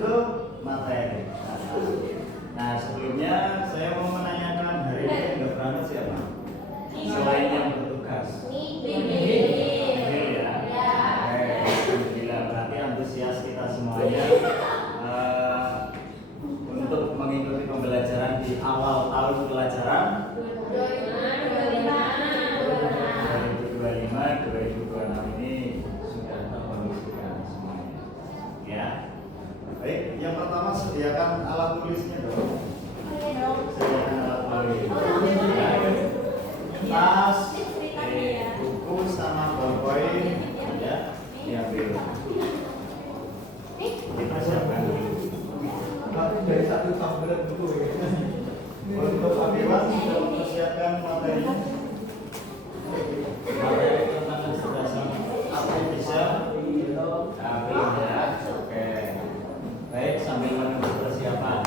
ke materi. Nah, sebelumnya saya mau menanyakan hari ini yang nggak berangkat siapa? Selain yang bertugas. Ya. Alhamdulillah, berarti antusias kita semuanya untuk mengikuti pembelajaran di awal tahun pelajaran 2025-2026 ini sudah terkondisikan semuanya. Ya. Baik, yang pertama sediakan alat tulisnya dong. Sediakan alat tulis. Tas, buku sama ballpoint ya, diambil. Kita siapkan dulu. Dari satu tampilan buku ya. Untuk Abiwan sudah mempersiapkan materinya. Materi tentang kecerdasan artifisial. Nah, belum ya. Oke. Baik, sambil menunggu persiapan.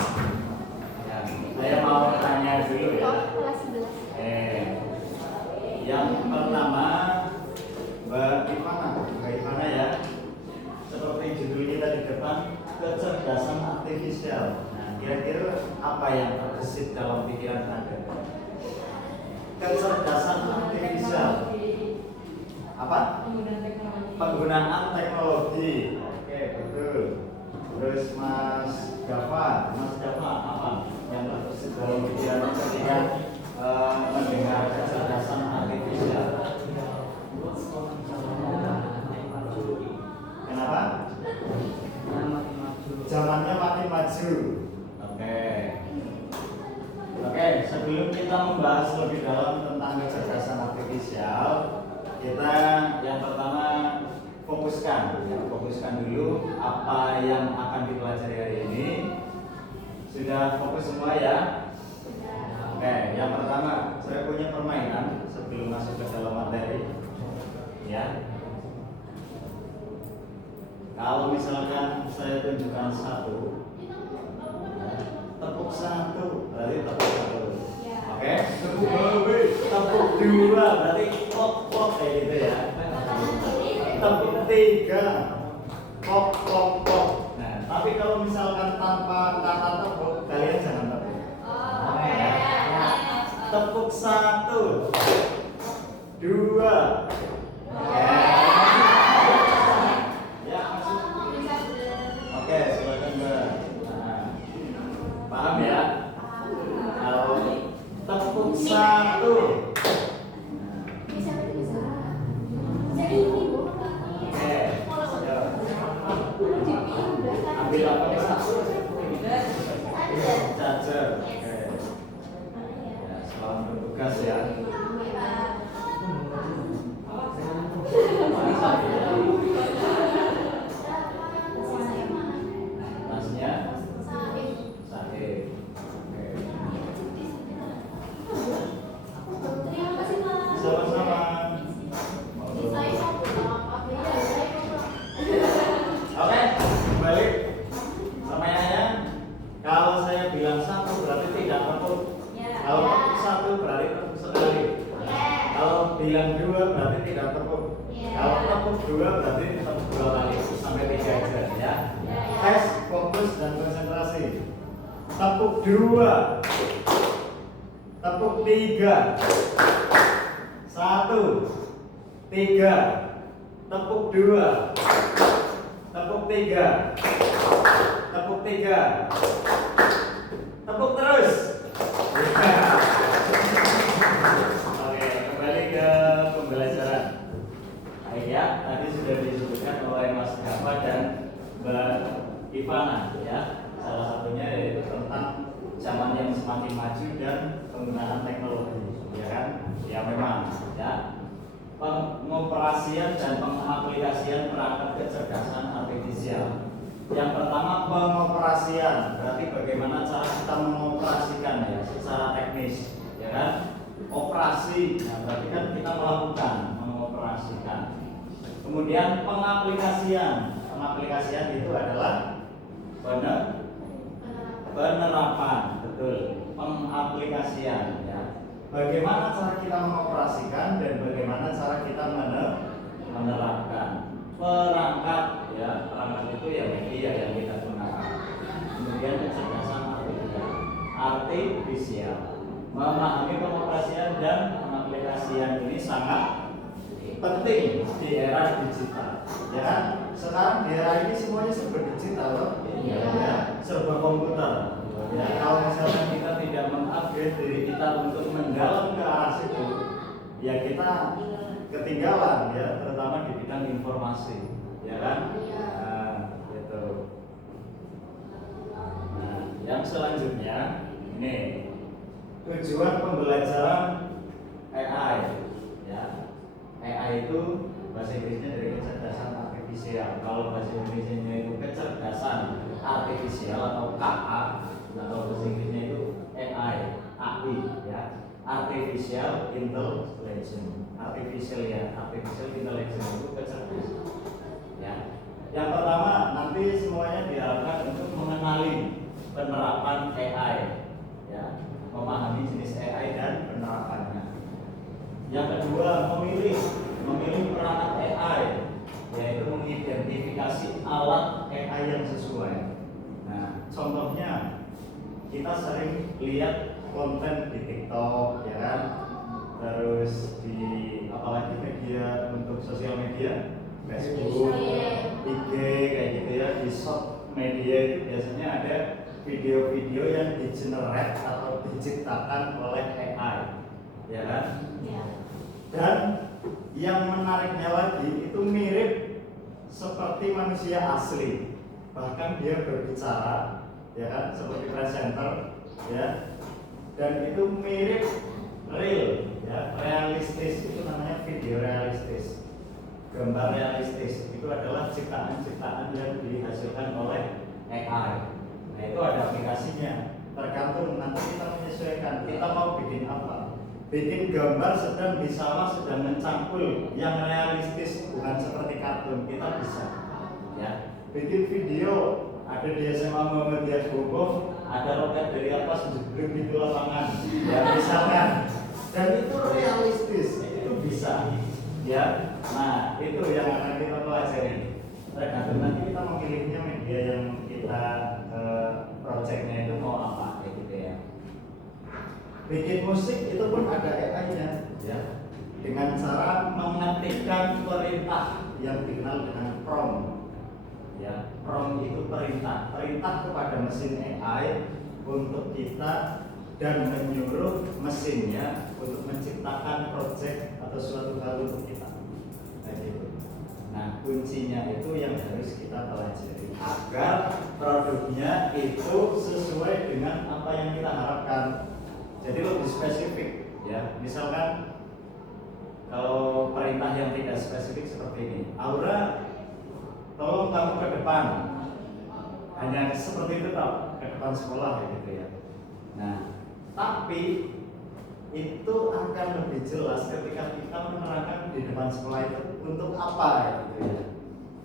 Ya, saya mau tanya dulu ya. Yang pertama, bagaimana ya? Seperti judul kita di depan, kecerdasan artifisial. Nah, kira-kira apa yang terbesit dalam pikiran Anda? Kecerdasan artifisial. Apa? Penggunaan teknologi. Oke, betul. Terus Mas Java apa yang terbesit dalam pikiran ketika mendengar kecerdasan artifisial? Kenapa? Zamannya makin maju. Oke, sebelum kita membahas lebih dalam tentang kecerdasan artifisial, kita yang pertama fokuskan dulu apa yang akan dipelajari hari ini. Sudah fokus semua ya? Oke, yang pertama saya punya permainan sebelum masuk ke dalam materi. Ya. Kalau misalkan saya tunjukkan satu, tepuk satu berarti tepuk satu. Oke, tepuk dua berarti klok kayak gitu ya. Tepuk tiga, klok. Nah, tapi kalau misalkan tanpa kata tepuk, kalian jangan tepuk. Tepuk satu, dua. Oke, silakan Mbak. Paham ya? Kalau tepuk satu. Ambil apa Pak? Charger. Oke. Ya, selamat bertugas ya. Tasnya sahih. Sama-sama. Oke, kembali sama ya. Kalau saya bilang satu berarti tidak tepuk. Kalau tepuk satu berarti tepuk sekali. Kalau bilang dua berarti tidak tepuk. Kalau tepuk dua berarti tepuk dua kali sampai tiga aja ya. Tes, fokus dan konsentrasi. Tepuk dua, tepuk tiga, satu, tiga, tepuk dua, tepuk tiga, tepuk tiga, tepuk terus. Oke, kembali ke pembelajaran. Baik ya, tadi sudah disebutkan oleh Mas Java dan Mbak Ivana ya. Salah satunya yaitu tentang zaman yang semakin maju dan penggunaan teknologi, ya kan? Ya memang ya. Pengoperasian dan pengaplikasian perangkat kecerdasan artifisial. Yang pertama pengoperasian, berarti bagaimana cara kita mengoperasikan ya secara teknis, ya kan? Operasi, nah berarti kan kita melakukan mengoperasikan. Kemudian pengaplikasian itu adalah penerapan, betul, pengaplikasian ya. Bagaimana cara kita mengoperasikan dan bagaimana cara kita menerapkan perangkat ya. Perangkat itu ya media yang kita gunakan. artifisial. Memahami pengoperasian dan pengaplikasian ini sangat penting di era digital. Ya kan? Sekarang di era ini semuanya serba digital loh. Ya, serba komputer. Ya, kalau misalnya kita tidak mengupgrade diri kita untuk mendalam ke arah situ, ya kita ketinggalan ya, terutama di bidang informasi, ya kan? Nah, gitu. Nah, yang selanjutnya ini tujuan pembelajaran AI, ya. AI itu bahasa Inggrisnya dari kecerdasan artifisial. Kalau bahasa Indonesianya itu kecerdasan artifisial atau KA. Nah, kalau bahasa Inggrisnya itu AI, ya. Artificial Intelligence. Artificial Intelligence itu kecerdasan. Ya. Yang pertama nanti semuanya diarahkan untuk mengenali penerapan AI, ya. Memahami jenis AI dan penerapannya. Yang kedua, memilih perangkat AI, yaitu mengidentifikasi alat AI yang sesuai. Nah, contohnya kita sering lihat konten di TikTok, ya kan? Terus di apalagi media untuk sosial media, Facebook, IG kayak gitu ya. Di short media itu biasanya ada video-video yang di-generate atau diciptakan oleh AI, ya kan? Dan yang menariknya lagi itu mirip seperti manusia asli, bahkan dia berbicara, ya kan, seperti presenter, ya, dan itu mirip real, ya, realistis. Itu namanya video realistis, gambar realistis. Itu adalah ciptaan-ciptaan yang dihasilkan oleh AI. Nah, itu ada aplikasinya, tergantung nanti kita menyesuaikan kita mau bikin apa. Bikin gambar sedang di sawah sedang mencangkul yang realistis, bukan seperti kartun, kita bisa, ya. Bikin video ada di SMA Muhammadiyah Bogor, ada roket dari atas menjebret di lapangan, ya misalkan, dan itu realistis, itu bisa, ya. Nah, itu yang akan kita pelajari. Tergantung nanti kita memilihnya media yang kita projectnya itu mau apa, gitu ya. Bikin musik itu pun ada AI-nya, ya, dengan cara mengetikkan perintah yang dikenal dengan prompt, ya. Prompt itu perintah kepada mesin AI untuk kita dan menyuruh mesinnya untuk menciptakan project atau suatu hal untuk kita, kayak gitu. Nah, kuncinya itu yang harus kita pelajari agar produknya itu sesuai dengan apa yang kita harapkan. Jadi lebih spesifik, ya. Misalkan kalau perintah yang tidak spesifik seperti ini, Aura, tolong kamu ke depan. Hanya seperti itu tau, ke depan sekolah, gitu ya. Nah, tapi itu akan lebih jelas ketika kita menerangkan di depan sekolah itu untuk apa, gitu ya.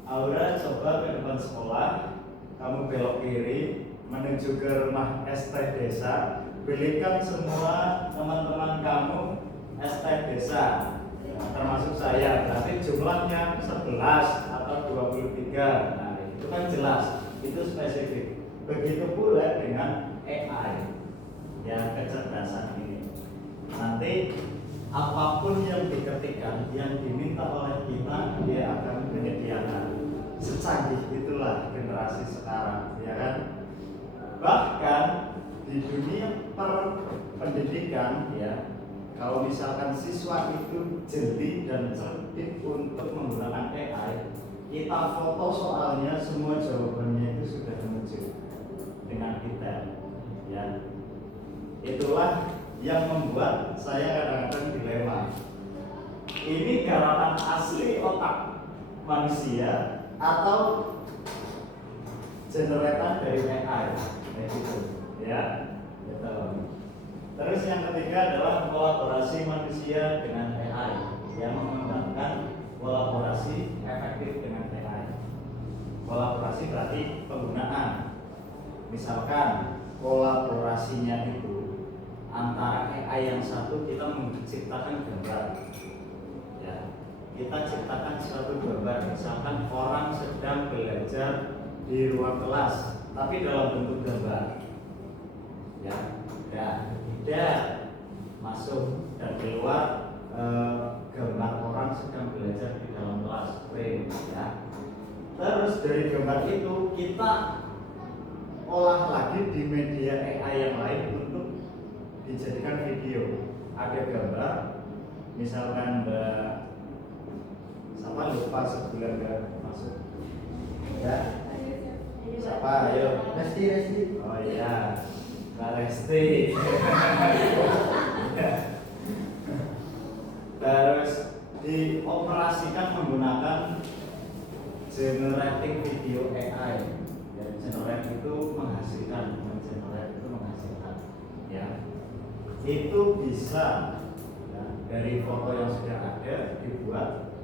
Aura, coba ke depan sekolah, kamu belok kiri menuju ke rumah ST desa. Belikan semua teman-teman kamu es teh desa, termasuk saya. Berarti jumlahnya 11 atau 23. Nah, itu kan jelas, itu spesifik. Begitu pula dengan AI, ya, kecerdasan ini. Nanti apapun yang diketikkan, yang diminta oleh kita, dia akan menyediakan. Secanggih itulah generasi sekarang, ya kan? Bahkan di dunia pendidikan, ya, kalau misalkan siswa itu jeli dan cerdik untuk menggunakan AI, kita foto soalnya semua jawabannya itu sudah muncul dengan detail, ya. Itulah yang membuat saya kadang-kadang dilema. Ini garapan asli otak manusia atau generatan dari AI, kayak gitu, ya. Gitu. Terus yang ketiga adalah kolaborasi manusia dengan AI, yang mengembangkan kolaborasi efektif dengan AI. Kolaborasi berarti penggunaan. Misalkan kolaborasinya itu antara AI yang satu, kita menciptakan gambar, ya. Kita ciptakan suatu gambar, misalkan orang sedang belajar di ruang kelas, tapi dalam bentuk gambar. ya, tidak masuk dan keluar gambar orang sedang belajar di dalam kelas frame, ya. Terus dari gambar itu kita olah lagi di media AI yang lain untuk dijadikan video. Ada gambar, misalkan Mbak sama lupa sebulan nggak masuk, ya. Siapa? Ayo. Resti. Oh iya, Mbak Resti. Terus dioperasikan menggunakan generating video AI. Ya, generate itu menghasilkan, generate itu menghasilkan. Ya, itu bisa ya, dari foto yang sudah ada dibuat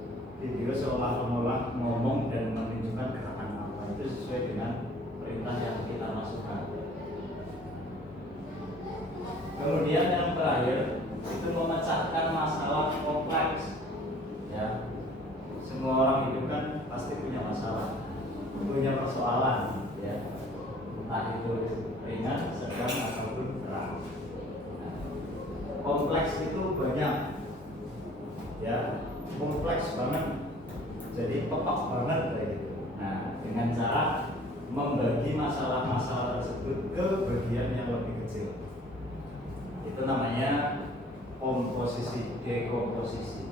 video seolah-olah ngomong dan menunjukkan gerakan apa, itu sesuai dengan perintah yang kita masukkan. Kemudian yang terakhir itu memecahkan masalah kompleks. Ya, semua orang hidup kan pasti punya masalah, punya persoalan, ya. Entah itu ringan, sedang ataupun berat. Nah, kompleks itu banyak, ya, kompleks banget. Jadi pepak banget kayak gitu. Nah, dengan cara membagi masalah-masalah tersebut ke bagian yang lebih kecil. Itu namanya komposisi, dekomposisi.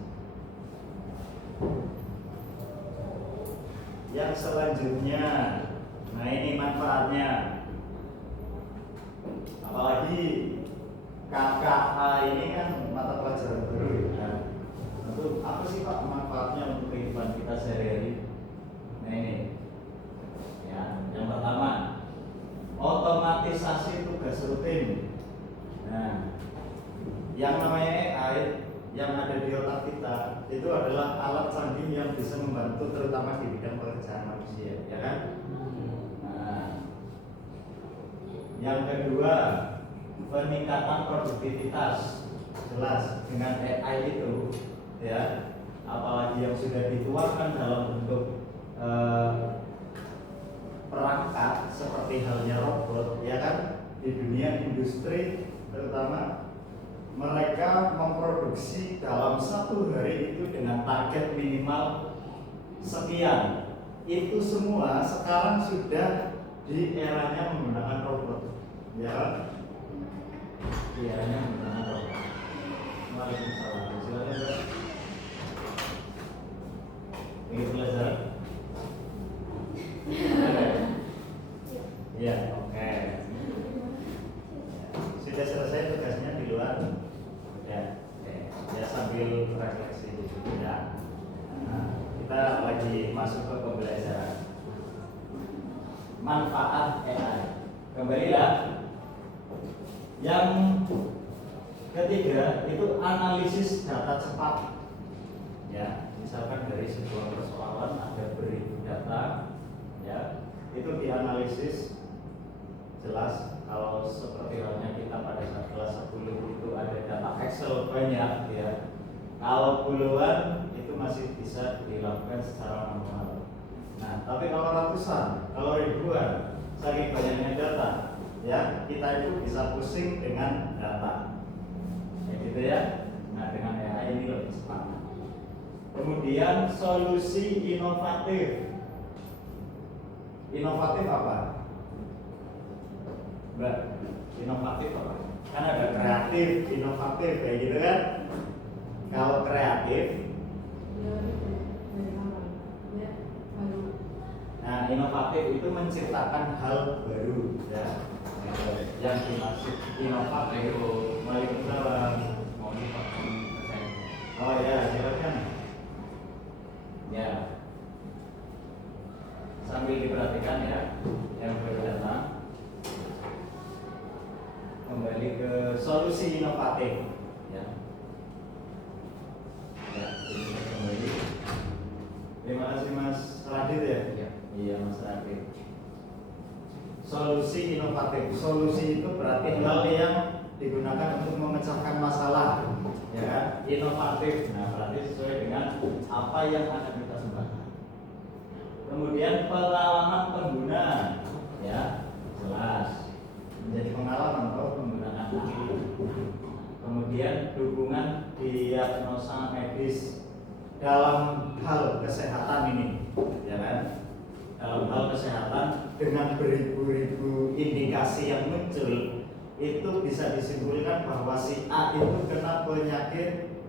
Yang selanjutnya, nah ini manfaatnya. Apalagi KKA ini kan mata pelajaran baru, ya. Untuk apa sih Pak manfaatnya untuk kehidupan kita sehari-hari? Nah ini, ya, yang pertama, otomatisasi tugas rutin. Nah, yang namanya AI yang ada di otak kita itu adalah alat canggih yang bisa membantu terutama di bidang pekerjaan manusia, ya kan? Nah, yang kedua, peningkatan produktivitas. Jelas dengan AI itu, ya, apalagi yang sudah dituangkan dalam bentuk perangkat seperti halnya robot, ya kan? Di dunia industri terutama mereka memproduksi dalam satu hari itu dengan target minimal sekian. Itu semua sekarang sudah di eranya menggunakan robot, ya. Di eranya menggunakan robot. Waalaikumsalam. Silakan Mbak. Ingin belajar? Iya, oke. Sudah selesai tugasnya di luar? Ya, ya sambil refleksi dulu ya. Nah, kita lagi masuk ke pembelajaran manfaat AI. Kembalilah. Yang ketiga itu analisis data cepat. Ya, misalkan dari sebuah persoalan ada berita data, ya, itu dianalisis. Jelas kalau seperti halnya kita pada saat kelas 10 itu ada data Excel banyak, ya. Kalau puluhan itu masih bisa dilakukan secara manual. Nah, tapi kalau ratusan, kalau ribuan, saking banyaknya data, ya, kita itu bisa pusing dengan data. Ya gitu ya. Nah, dengan AI ini lebih cepat. Kemudian solusi inovatif. Inovatif apa? Mbak, inovatif apa? Kan ada kreatif, inovatif kayak gitu kan? Kalau kreatif, nah inovatif itu menciptakan hal baru, ya. Yang dimaksud inovatif. Waalaikumsalam. Oh ya, silakan. Ya. Sambil diperhatikan ya, yang baru datang. Kembali ke solusi inovatif, ya. Ya, ini kembali. Terima kasih Mas Radit ya. Iya Mas Radit. Solusi inovatif. Solusi itu berarti hal yang digunakan untuk memecahkan masalah, ya kan? Inovatif. Nah, berarti sesuai dengan apa yang akan kita sembahkan. Kemudian pengalaman pengguna, ya, jelas menjadi pengalaman. kemudian dukungan diagnosa medis dalam hal kesehatan ini, ya kan? Dalam hal kesehatan dengan beribu-ribu indikasi yang muncul, itu bisa disimpulkan bahwa si A itu kena penyakit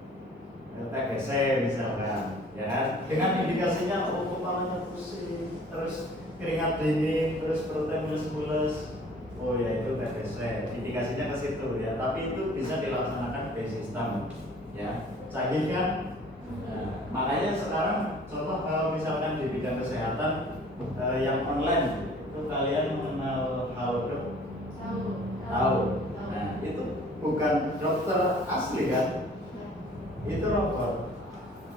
TBC misalkan, ya kan? Dengan indikasinya kepalanya pusing, terus keringat dingin, terus perutnya mulus-mulus. Oh ya itu TBC, indikasinya ke situ ya. Tapi itu bisa dilaksanakan di sistem, ya. Canggih kan? Nah, makanya sekarang contoh kalau misalkan di bidang kesehatan yang online itu kalian mengenal halodoc? Tahu. Nah itu bukan dokter asli kan? Itu robot,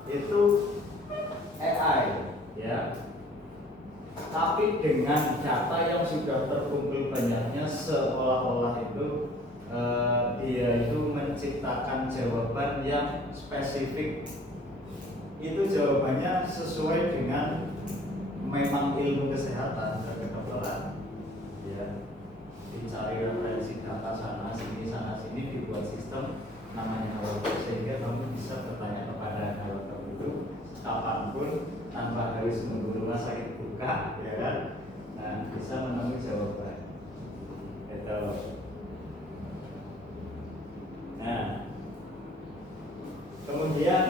itu AI, ya. Tapi dengan data yang sudah terkumpul banyaknya, seolah-olah itu dia itu menciptakan jawaban yang spesifik. Itu jawabannya sesuai dengan memang ilmu kesehatan dan kedokteran, ya. Dicari referensi data sana sini dibuat sistem namanya halodoc, sehingga kamu bisa bertanya kepada halodoc itu kapanpun tanpa harus menunggu rumah sakit buka, ya kan? Nah, bisa menemui jawaban. Itu. Nah, kemudian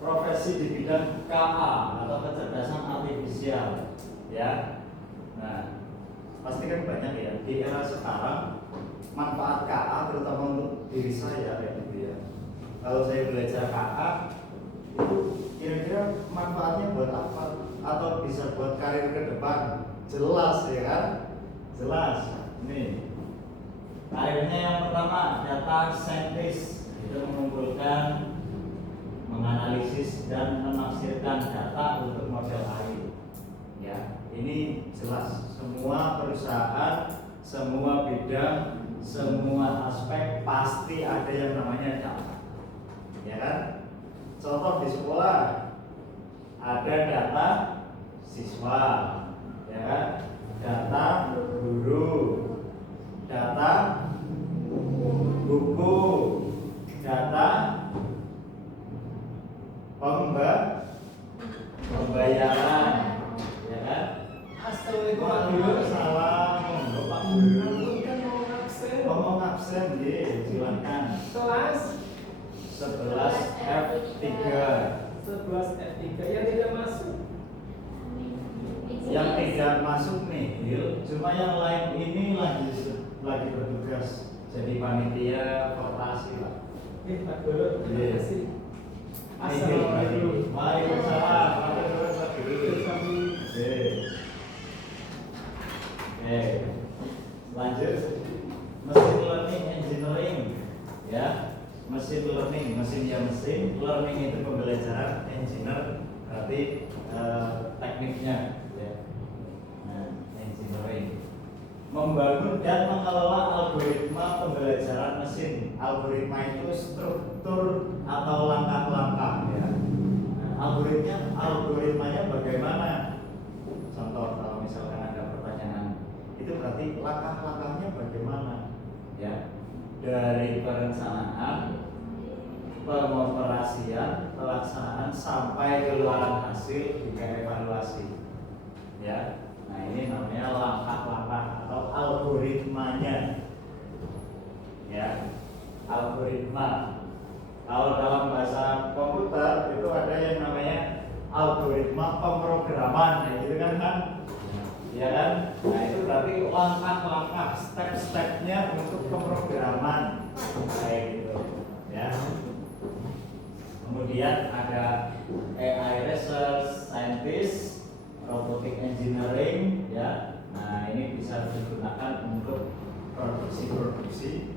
profesi di bidang KA atau kecerdasan artifisial, ya. Nah, pasti kan banyak ya di era sekarang manfaat KA terutama untuk diri saya kayak gitu ya. Kalau saya belajar KA itu kira-kira manfaatnya buat apa atau bisa buat karir ke depan? Jelas ya kan? Jelas. Nih. Karirnya yang pertama data scientist, itu mengumpulkan, menganalisis dan menafsirkan data untuk model AI. Ya, ini jelas semua perusahaan, semua bidang, semua aspek pasti ada yang namanya data. Ya kan? Contoh di sekolah ada data siswa, ya kan? Data guru, data buku, data pembayaran, ya kan? Assalamualaikum. Salam, Pak Guru. Ngomong absen, silakan. Kelas 11 F3. 11 F3 yang tidak masuk. Yang tidak masuk nih, cuma yang lain ini lagi bertugas jadi panitia portasi, Pak. Pak Guru, terima kasih. Assalamualaikum. Waalaikumsalam. Pak Guru. Lanjut. Mesin learning engineering, ya. Mesin learning, mesin ya mesin, learning itu pembelajaran, engineer berarti tekniknya, ya. Nah, engineering membangun dan mengelola algoritma pembelajaran mesin. Algoritma itu struktur atau langkah-langkah, ya. Nah, algoritmanya bagaimana? Contoh kalau misalkan ada pertanyaan, itu berarti langkah-langkahnya bagaimana, ya. Dari perencanaan, pengoperasian, pelaksanaan sampai keluaran hasil hingga evaluasi, ya. Nah ini namanya langkah-langkah atau algoritmanya, ya. Algoritma. Kalau dalam bahasa komputer itu ada yang namanya algoritma pemrograman, gitu kan? Ya kan? Nah itu berarti langkah-langkah, step-stepnya untuk pemrograman, kayak gitu, ya. Kemudian ada AI research scientist, robotic engineering, ya. Nah ini bisa digunakan untuk produksi,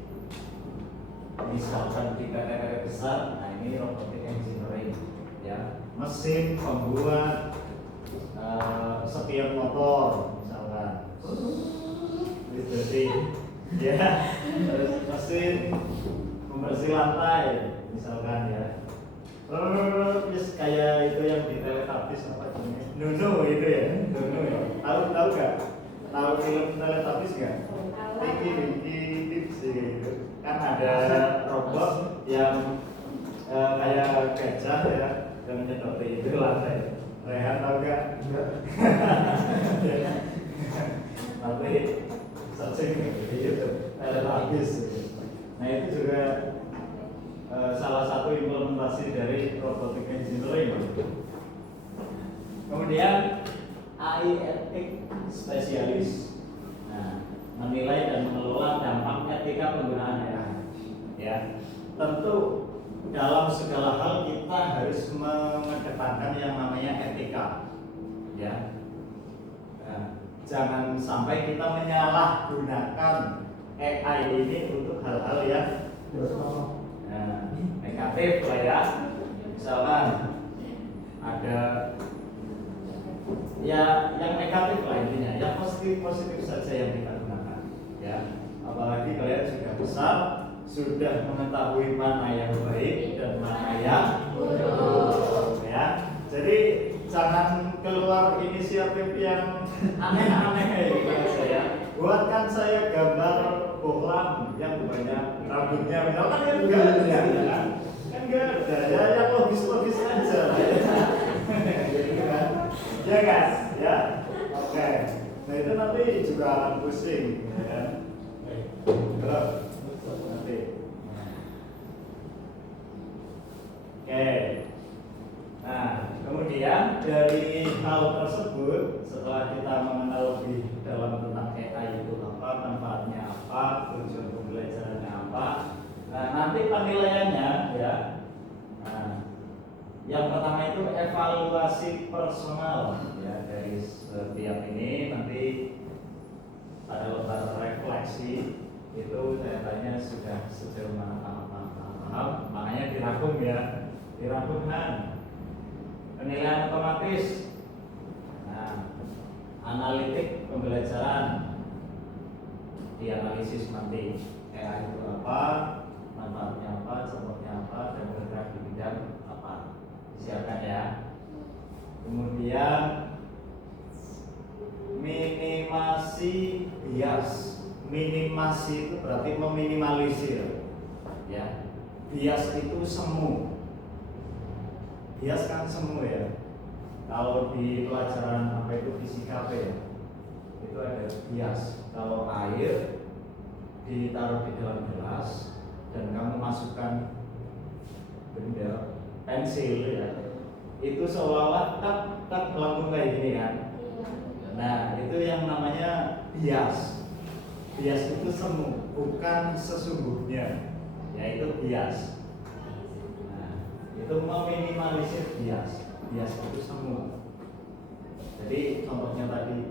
misalkan di PT besar. Nah ini robotic engineering, ya. Mesin pembuat sepion motor misalkan, ya. Terus mesin pembersih lantai misalkan, ya. Terus kayak itu yang di Teletubbies apa namanya? Nuno itu ya, Nuno ya. Tahu nggak? Tahu film Teletubbies nggak? Winky Tips gitu. kan ada robot yang kayak gajah ya, yang nyedoti itu lantai. Rehan tau gak? Nanti searching di YouTube habis. Nah itu juga salah satu implementasi dari robotic engineering. Kemudian AI etik spesialis, nah, menilai dan mengelola dampak etika penggunaan AI. Ya, tentu dalam segala hal kita harus mengedepankan yang namanya etika. Ya, nah, jangan sampai kita menyalahgunakan AI ini untuk hal-hal yang negatif lah ya. Misalkan ada ya yang negatif lah intinya, yang positif saja yang kita gunakan. Ya, apalagi kalian sudah besar, sudah mengetahui mana yang baik dan mana yang buruk. Ya, jadi jangan keluar inisiatif yang aneh-aneh gitu saya. Buatkan saya gambar bohlam yang banyak rambutnya, misalkan kan enggak ada, kan enggak ada, ya yang logis-logis aja, gitu kan, ya kan, ya, oke. Nah itu nanti juga akan pusing, ya kan. Terus nanti, oke. Nah kemudian dari hal tersebut, setelah kita mengenal lebih dalam tentang AI itu apa, manfaatnya apa, tujuan pembelajarannya apa, nah nanti penilaiannya ya. Nah, yang pertama itu evaluasi personal ya, dari setiap ini nanti pada lembar refleksi itu saya tanya sudah sejauh mana paham, makanya dirangkum ya, dirangkumkan. Penilaian otomatis, nah, analitik pembelajaran, dianalisis nanti AI itu apa, manfaatnya apa, contohnya apa, dan bergerak di bidang apa, siapkan ya. Kemudian minimasi bias, minimasi itu berarti meminimalisir, ya. Bias itu semu. Bias kan semu ya. Kalau di pelajaran apa itu fisika ya, itu ada bias. Kalau air ditaruh di dalam gelas dan kamu masukkan benda pensil ya, itu seolah-olah tak melambung kayak gini kan. Nah itu yang namanya bias. Bias itu semu, bukan sesungguhnya, yaitu bias. Itu meminimalisir bias. Bias itu semu. Jadi contohnya tadi,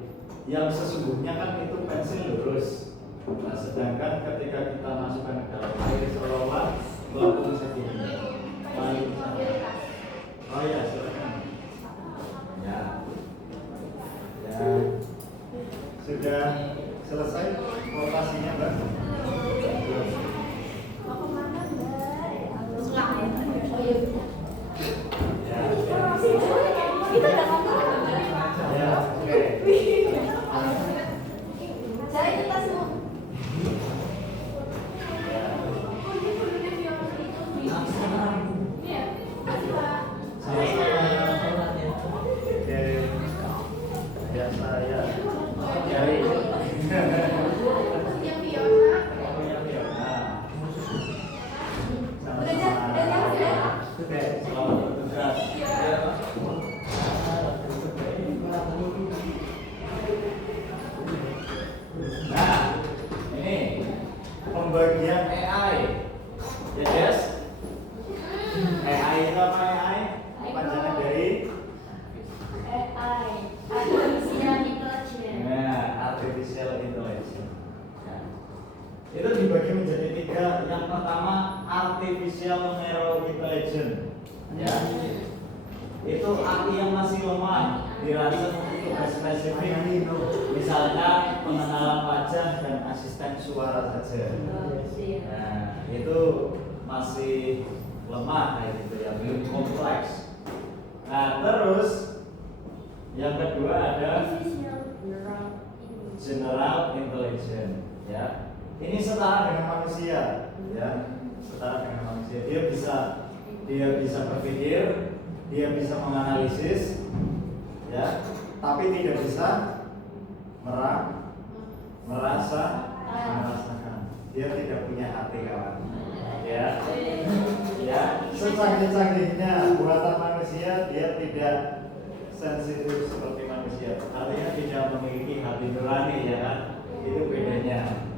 yang sesungguhnya kan itu pensil lurus. Nah, sedangkan ketika kita masukkan ke dalam air seolah-olah melambung segini. Oh ya, silakan. Ya. Ya. Sudah selesai rotasinya, Mbak? Kita udah ngomong. Ya, oke. Saya itu tas semua. Ya saya cari. Yang Fiona. Oke, selamat bertugas. Nah, ini pembagian AI. Ya, Des? AI itu apa AI? Panjangan dari AI. Artificial Intelligence. nah, artificial intelligence. Ya. Itu dibagi menjadi 3. Yang pertama artificial narrow intelligence. Ya. Itu AI yang masih lemah, dirasa untuk tugas spesifik, misalnya pengenalan wajah dan asisten suara saja. Nah, itu masih lemah kayak gitu ya, belum kompleks. Nah, terus yang kedua ada general intelligence, ya. ini setara dengan manusia, ya, setara dengan manusia. Dia bisa berpikir, dia bisa menganalisis, ya, tapi tidak bisa merasakan. Dia tidak punya hati, kawan. Ya, secanggih-canggihnya buatan manusia, dia tidak sensitif seperti manusia. Artinya tidak memiliki hati nurani, ya kan? Itu bedanya.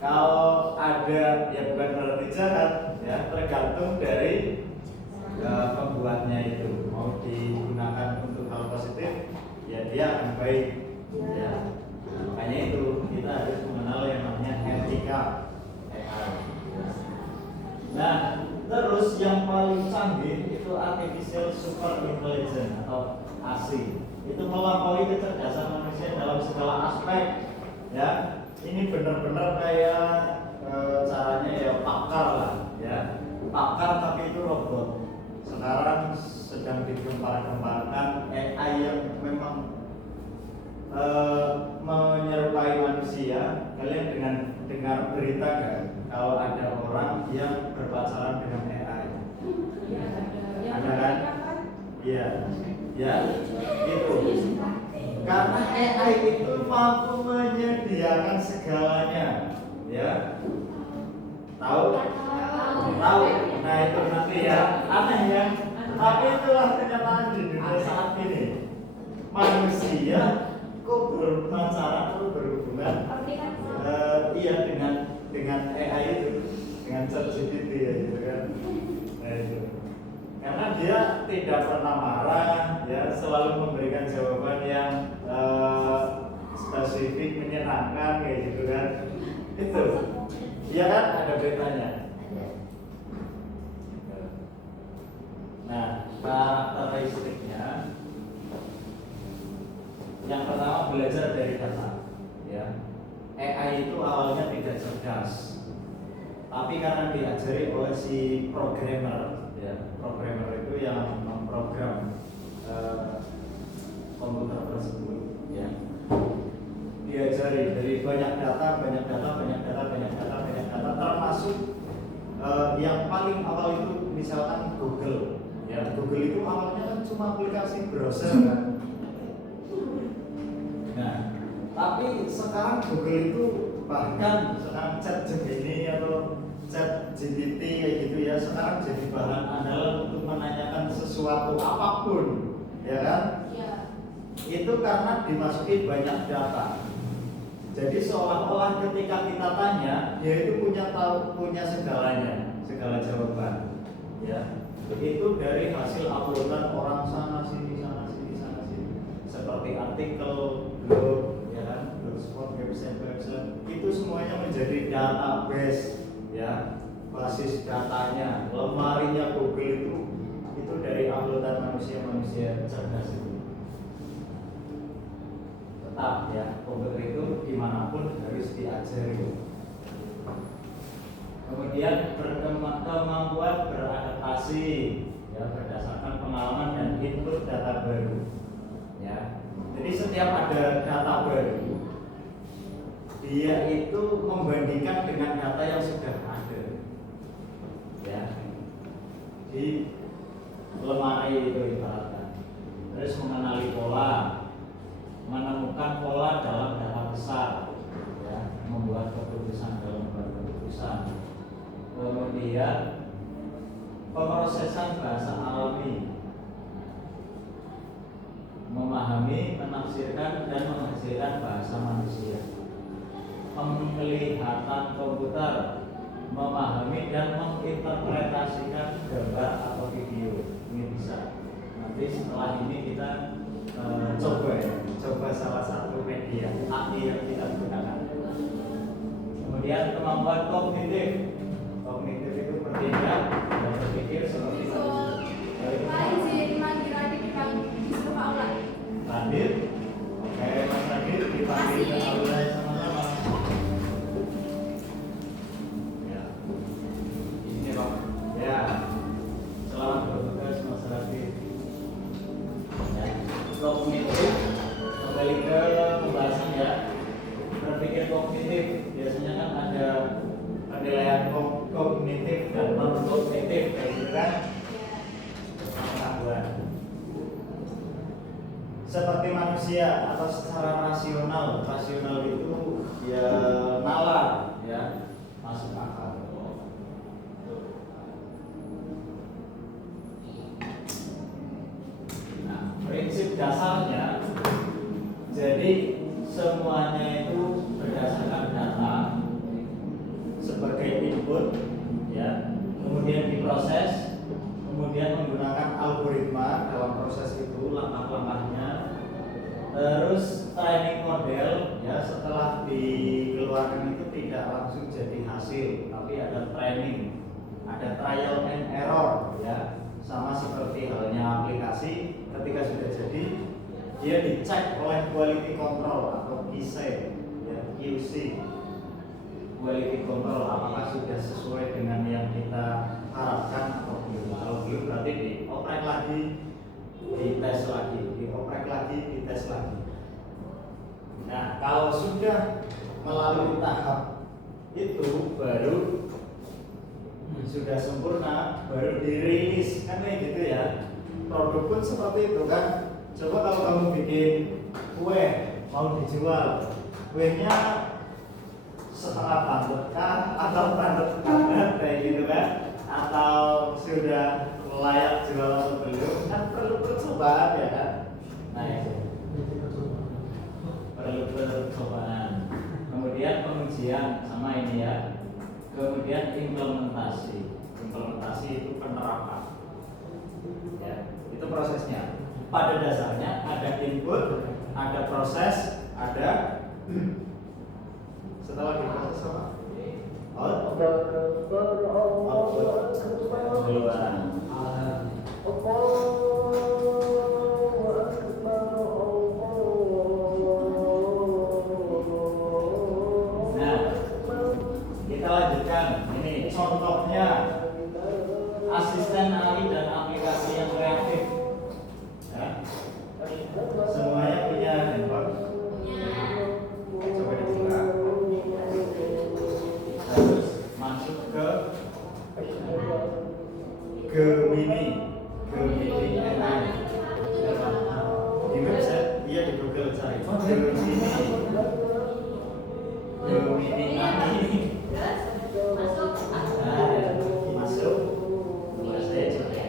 Kalau ada, ya bukan berarti jahat, ya, tergantung dari pembuatnya itu. Mau digunakan untuk hal positif, ya dia akan baik. Ya. Makanya itu kita harus mengenal yang namanya etika AI. Nah, terus yang paling canggih itu artificial super intelligence atau ASI. Itu melampaui kecerdasan manusia dalam segala aspek. Ya, ini benar-benar kayak caranya ya pakar lah, ya. Pakar tapi itu robot. Sekarang sedang digempar-gemparkan AI yang memang menyerupai manusia. Kalian dengan dengar berita kan kalau ada orang yang berpacaran dengan AI? Ada kan? Iya, ya, itu. Karena AI itu mampu menyediakan segalanya, ya. Tahu? Tahu. Nah itu nanti ya, aneh ya. Tapi itulah kenyataan di dunia saat ini. Manusia kok berpacaran atau berhubungan iya dengan AI itu, dengan ChatGPT ya gitu kan. Nah itu. Karena dia tidak pernah marah, ya, selalu memberikan jawaban yang spesifik, menyenangkan kayak gitu kan. Itu. Iya kan, ada beritanya. Nah, karakteristiknya yang pertama belajar dari data, ya. AI itu awalnya tidak cerdas, tapi karena diajari oleh si programmer, ya. Programmer itu yang memprogram komputer tersebut, ya. Diajari dari banyak data, termasuk yang paling awal itu misalkan Google, ya. Google itu awalnya kan cuma aplikasi browser kan. Nah, tapi sekarang Google itu bahkan sekarang ChatGPT atau ChatGPT kayak gitu ya, sekarang jadi bahan andalan untuk menanyakan sesuatu apapun, ya kan? Iya. Itu karena dimasuki banyak data. Jadi seolah-olah ketika kita tanya, dia itu punya segalanya, segala jawaban, ya. Itu dari hasil uploadan orang sana sini, seperti artikel, blog, ya kan, blogspot, website, itu semuanya menjadi database, ya, basis datanya, lemarinya Google itu dari uploadan manusia cerdas itu. Tetap ya, komputer itu dimanapun harus diajari. Kemudian kemampuan beradaptasi, ya, berdasarkan pengalaman dan input data baru, ya. Jadi setiap ada data baru, dia itu membandingkan dengan data yang sudah ada, ya, di lemari itu ibaratkan. Terus mengenali pola, menemukan pola dalam data besar, ya, membuat keputusan dalam keputusan. Kemudian pemrosesan bahasa alami, memahami, menafsirkan dan menghasilkan bahasa manusia. Penglihatan komputer, memahami dan menginterpretasikan gambar atau video. Ini bisa. Nanti setelah ini kita coba salah satu media AI yang kita gunakan. Kemudian kemampuan kognitif itu bertindak dan berpikir seperti Hadir, oke, Mas Hadir dipanggil ke aula sama-sama. Ya, ini Pak. Ya, selamat bertugas Mas Hadir. Ya, kognitif, kembali ke pembahasan ya. Berpikir kognitif biasanya kan manusia atau secara rasional. Rasional itu ya nalar, ya masuk akal. Nah, prinsip dasarnya, jadi semuanya itu berdasarkan data sebagai input, ya, kemudian diproses, kemudian menggunakan algoritma dalam proses itu, langkah-langkahnya, terus training model, ya, setelah dikeluarkan itu tidak langsung jadi hasil, tapi ada training, ada trial and error, ya, sama seperti halnya aplikasi. Ketika sudah jadi, dia dicek oleh quality control atau QC, ya, QC, quality control, apakah sudah sesuai dengan yang kita harapkan atau belum. Kalau belum berarti dioprek lagi, dites lagi, dioprek lagi, dites lagi. Nah, kalau sudah melalui tahap itu baru sudah sempurna, baru dirilis, kan kayak gitu ya. Produk pun seperti itu kan. Coba kalau kamu bikin kue mau dijual, kuenya setengah padat kah atau padat banget kayak gitu kan, atau sudah layak jual atau belum, kan perlu percobaan, ya kan. Nah, itu perlu percobaan, kemudian pengujian sama ini, ya, kemudian implementasi itu penerapan, ya, itu prosesnya. Pada dasarnya ada input, ada proses, ada setelah diproses apa? Output, keluaran. Nah, kita lanjutkan. Ini contohnya asisten AI dan aplikasi yang kreatif. Ya. Semuanya punya handphone. Coba dibuka. Terus masuk ke Gemini AI. Di website, dia di Google cari Gemini AI. Masuk. Terus saya coba.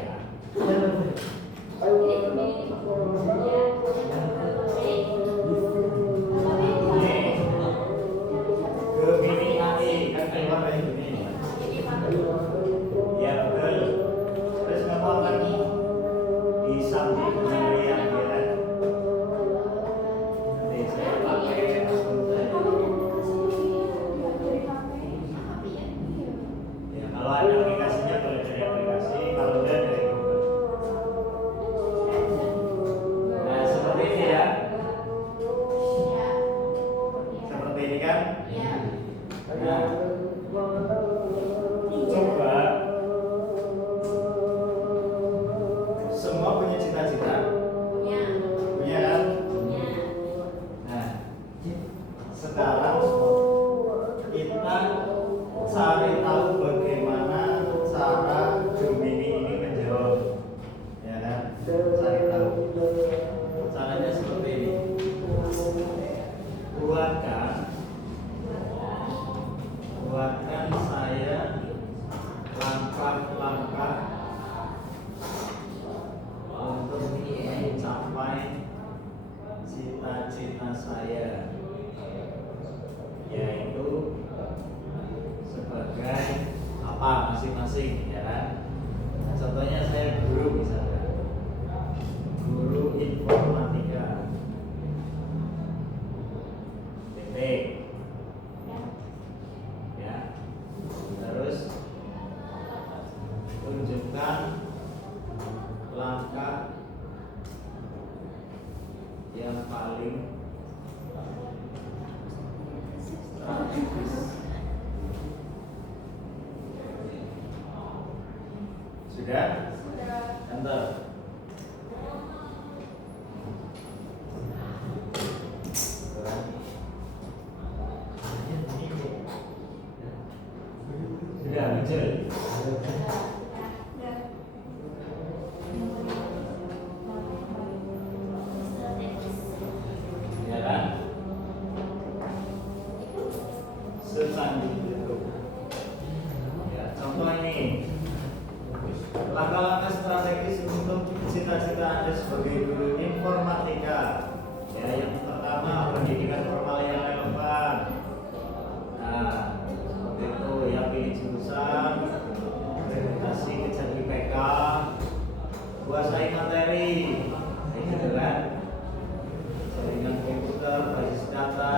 Gemini AI kan keluar dari ini. Ya betul. Terus ngomong lagi di samping pemberian dia. Nanti saya pakai akun saya. Ya, kalau ada aplikasinya boleh dari aplikasi, kalau enggak dari Google. Nah, seperti ini ya. Seperti ini kan? Nah, coba semua punya cita-cita, punya kan? Nah, sekarang kita cari tahu bagaimana cara Gemini ini menjawab, ya kan? Cari tahu. Caranya seperti ini. Buatkan saya langkah-langkah untuk mencapai cita-cita saya, yaitu sebagai apa masing-masing, ya kan? Nah, contohnya saya guru misalnya, guru informatika, titik, ya. Terus tunjukkan langkah yang paling strategis. Sudah? Enter. Sudah muncul. secanggih itu. Ya, contoh ini langkah-langkah strategis untuk cita-cita Anda sebagai guru informatika. Ya, yang pertama pendidikan formal yang relevan. Nah, seperti itu ya, pilih jurusan, verifikasi kejar IPK, kuasai materi, kayak gitu kan. Jaringan komputer, basis data,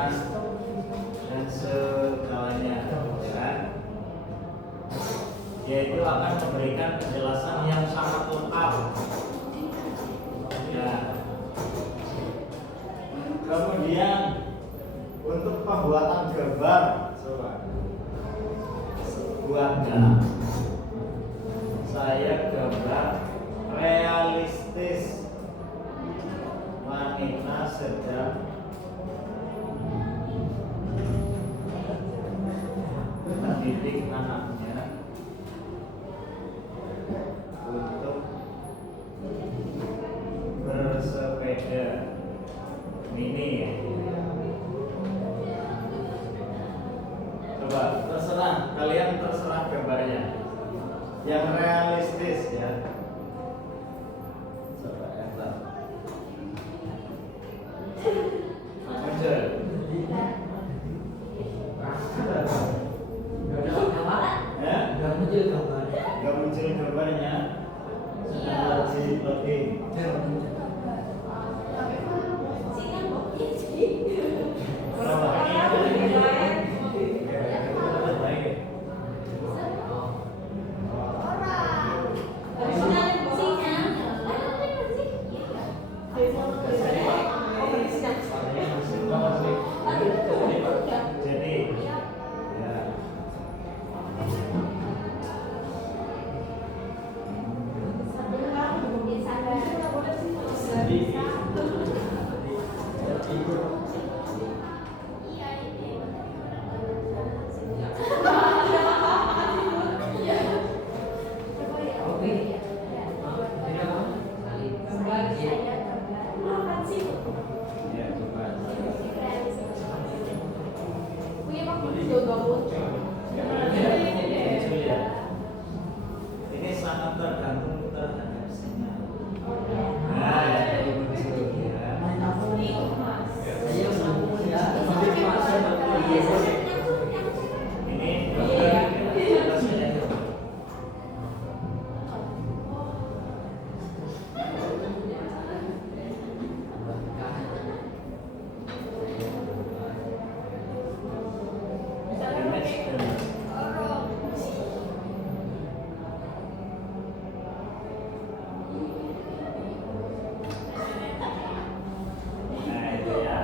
dan segalanya, ya kan? Yaitu akan memberikan penjelasan yang sangat lengkap. Ya. Kemudian untuk pembuatan gambar, coba buatnya. Saya gambar realistis wanita sedang mendidik anaknya untuk bersepeda mini ya. Coba terserah, kalian terserah gambarnya yang realistis ya. Coba enter. Muncul. Ya? Gak muncul gambar. Gak muncul gambarnya. Sedang di loading. Jadi, ya. Ya, coba. Muncul ya. Ini sangat tergantung terhadap sinyal. Nah, ya, muncul ya. Ini atasnya. Nah, itu ya.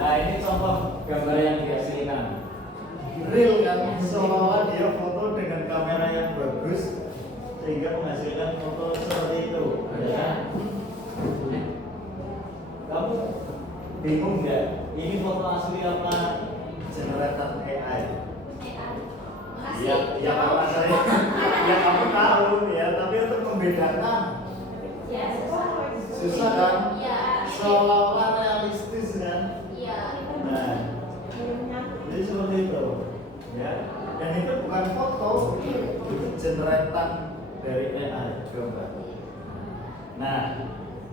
Nah, ini contoh gambar yang dihasilkan. Real kan, seolah-olah dia foto dengan kamera yang bagus sehingga menghasilkan foto seperti itu. Ya. Kamu bingung nggak? Ini foto asli apa generated AI? Ya apa saya? Ya kamu tahu ya, tapi untuk membedakan susah kan? Seolah-olah realistis kan? Nah, jadi seperti itu, ya. Dan itu bukan foto, itu generatan dari AI gambar. Nah,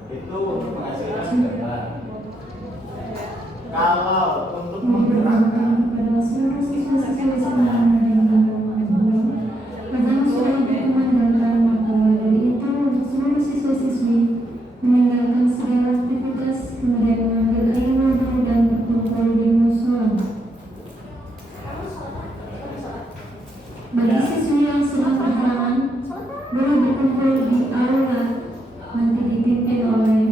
itu untuk menghasilkan gambar. Kalau untuk menggerakkan, pada seluruh siswa-siswi sekolah pertama sudah dikomandangkan bahwa dari itu untuk seluruh siswa-siswi meninggalkan segala aktivitas kemudian mengambil air wudhu dan berkumpul di musola. Bagi siswi yang sedang berhalangan boleh berkumpul di aula nanti dipimpin oleh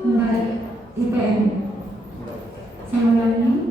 Mbak IPM. Saya ulangi,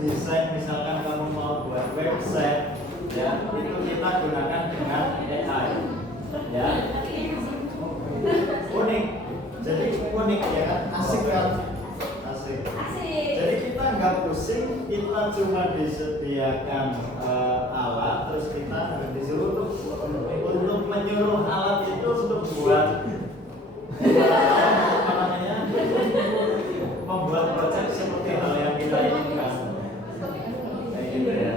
desain, misalkan kamu mau buat website, ya itu kita gunakan dengan AI, ya unik, jadi unik ya kan, asik kan, asik. Jadi kita nggak pusing, kita cuma disediakan alat, terus kita disuruh untuk menyuruh alat itu untuk buat apa namanya, membuat project seperti hal yang kita inginkan, kayak gitu ya.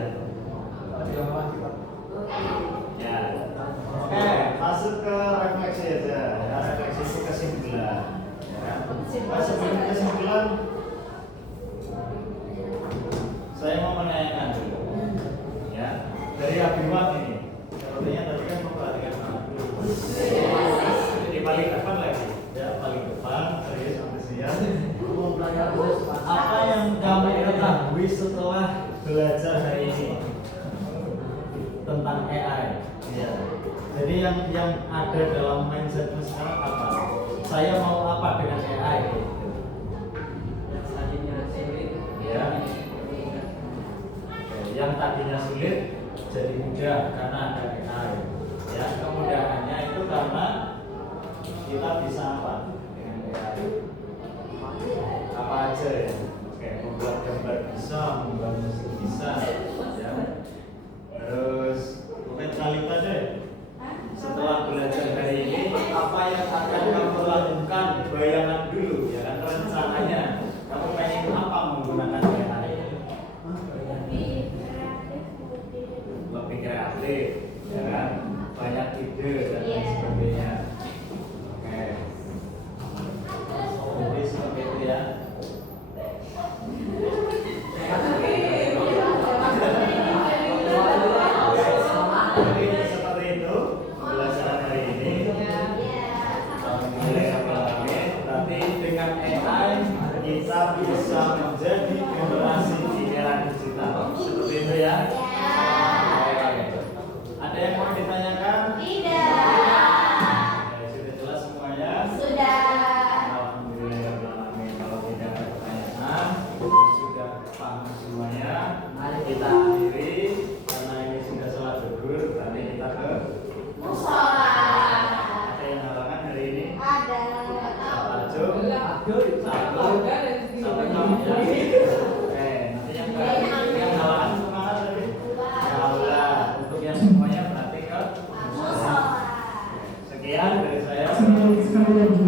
Ya, oke, masuk ke refleksi aja. Ya, refleksi itu kesimpulan. Ya. Sebelum kesimpulan, saya mau menanyakan dulu, ya, dari Abiwat ini, sepertinya tadi kan memperhatikan anak dulu. Di paling depan lagi, ya paling depan, serius sampai siang. Apa yang kamu ketahui setelah belajar hari ini tentang AI? Ya. Jadi yang ada dalam mindsetmu sekarang apa? Saya mau apa dengan AI? Ya. Yang tadinya sulit jadi mudah karena ada AI. Ya, kemudahannya itu karena kita bisa apa dengan AI? Apa aja ya? Oke, membuat gambar bisa, membuat musik bisa, ya. Terus mungkin Kalita deh. Setelah belajar hari ini, apa yang akan kamu lakukan? Bayangan dulu, ya kan, rencananya. Kamu pengen apa menggunakan AI? Lebih kreatif, ya kan? Banyak ide dan lain sebagainya. Oke. Jadi seperti itu ya. Jadi seperti itu pembelajaran hari ini. Berarti dengan AI kita bisa menjadi generasi di era digital. Seperti itu ya. Ada yang mau ditanyakan? Sudah jelas semuanya? Alhamdulillahirrahmanirrahim. Kalau tidak ada pertanyaan, sudah paham semuanya. Mari kita akhiri karena ini sudah salat zuhur. Berarti kita ke Musola. Ada yang halangan hari ini? Ada. Satu, satu, kamu ya. Nanti yang halangan kemana tadi? Aula. Untuk yang semuanya berarti ke Musola. Sekian dari saya. Sekali lagi